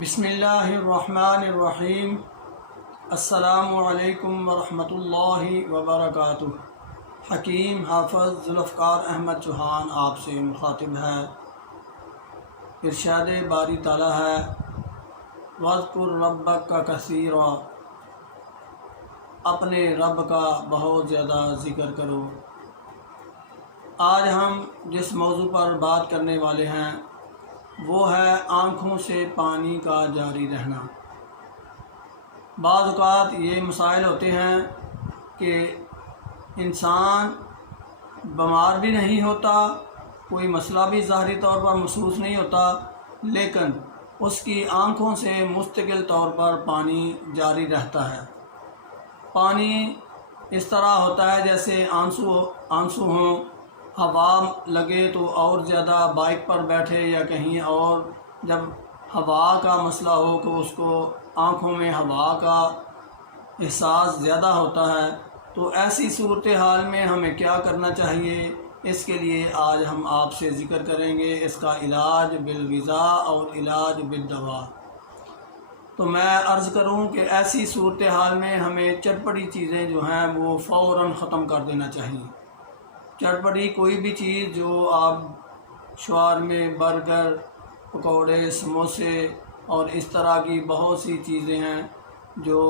بسم اللہ الرحمن الرحیم۔ السلام علیکم ورحمۃ اللہ وبرکاتہ۔ حکیم حافظ ذوالفقار احمد چوہان آپ سے مخاطب ہے۔ ارشاد باری تعالیٰ ہے وَاذْكُرْ رَبَّكَ كَثِيرًا، اپنے رب کا بہت زیادہ ذکر کرو۔ آج ہم جس موضوع پر بات کرنے والے ہیں وہ ہے آنکھوں سے پانی کا جاری رہنا۔ بعض اوقات یہ مسائل ہوتے ہیں کہ انسان بیمار بھی نہیں ہوتا، کوئی مسئلہ بھی ظاہری طور پر محسوس نہیں ہوتا، لیکن اس کی آنکھوں سے مستقل طور پر پانی جاری رہتا ہے۔ پانی اس طرح ہوتا ہے جیسے آنسو ہوں، ہوا لگے تو اور زیادہ، بائک پر بیٹھے یا کہیں اور، جب ہوا کا مسئلہ ہو تو اس کو آنکھوں میں ہوا کا احساس زیادہ ہوتا ہے۔ تو ایسی صورتحال میں ہمیں کیا کرنا چاہیے، اس کے لیے آج ہم آپ سے ذکر کریں گے اس کا علاج بالغذاء اور علاج بالدوا۔ تو میں عرض کروں کہ ایسی صورتحال میں ہمیں چٹپٹی چیزیں جو ہیں وہ فوراً ختم کر دینا چاہیے۔ چٹپٹی کوئی بھی چیز جو آپ شاورمے، برگر، پکوڑے، سموسے اور اس طرح کی بہت سی چیزیں ہیں جو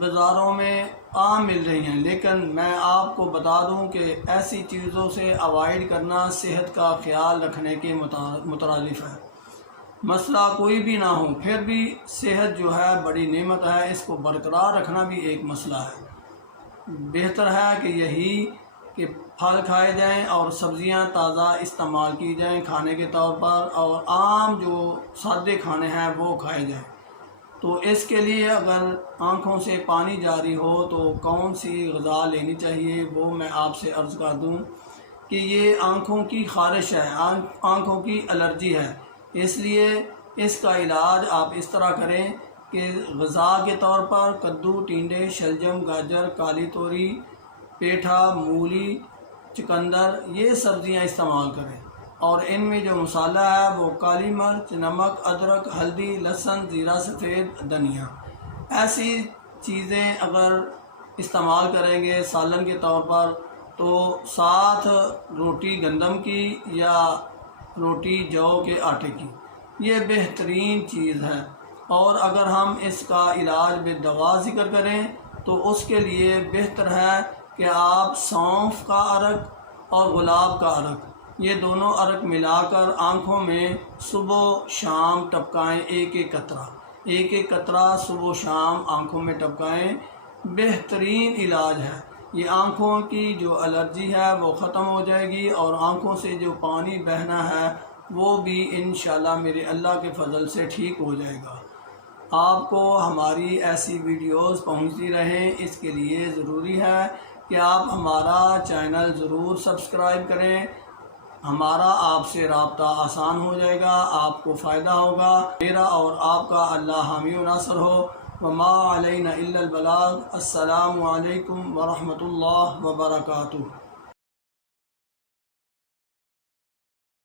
بازاروں میں عام مل رہی ہیں، لیکن میں آپ کو بتا دوں کہ ایسی چیزوں سے اوائڈ کرنا صحت کا خیال رکھنے کے مترادف ہے۔ مسئلہ کوئی بھی نہ ہو پھر بھی صحت جو ہے بڑی نعمت ہے، اس کو برقرار رکھنا بھی ایک مسئلہ ہے۔ بہتر ہے کہ یہی کہ پھل کھائے جائیں اور سبزیاں تازہ استعمال کی جائیں کھانے کے طور پر، اور عام جو سادے کھانے ہیں وہ کھائے جائیں۔ تو اس کے لیے اگر آنکھوں سے پانی جاری ہو تو کون سی غذا لینی چاہیے وہ میں آپ سے عرض کر دوں کہ یہ آنکھوں کی خارش ہے، آنکھوں کی الرجی ہے، اس لیے اس کا علاج آپ اس طرح کریں کہ غذا کے طور پر کدو، ٹینڈے، شلجم، گاجر، کالی توری، پیٹھا، مولی، چقندر، یہ سبزیاں استعمال کریں، اور ان میں جو مسالہ ہے وہ کالی مرچ، نمک، ادرک، ہلدی، لہسن، زیرہ سفید، دھنیا، ایسی چیزیں اگر استعمال کریں گے سالن کے طور پر تو ساتھ روٹی گندم کی یا روٹی جو کے آٹے کی، یہ بہترین چیز ہے۔ اور اگر ہم اس کا علاج بالدوا ذکر کریں تو اس کے لیے بہتر ہے کہ آپ سونف کا عرق اور گلاب کا عرق، یہ دونوں عرق ملا کر آنکھوں میں صبح شام ٹپکائیں، ایک ایک قطرہ صبح و شام آنکھوں میں ٹپکائیں، بہترین علاج ہے۔ یہ آنکھوں کی جو الرجی ہے وہ ختم ہو جائے گی، اور آنکھوں سے جو پانی بہنا ہے وہ بھی انشاءاللہ میرے اللہ کے فضل سے ٹھیک ہو جائے گا۔ آپ کو ہماری ایسی ویڈیوز پہنچتی رہیں، اس کے لیے ضروری ہے کہ آپ ہمارا چینل ضرور سبسکرائب کریں، ہمارا آپ سے رابطہ آسان ہو جائے گا، آپ کو فائدہ ہوگا، میرا اور آپ کا اللہ حامی و ناصر ہو۔ وما علینا الا البلاغ۔ السلام علیکم ورحمۃ اللہ وبرکاتہ۔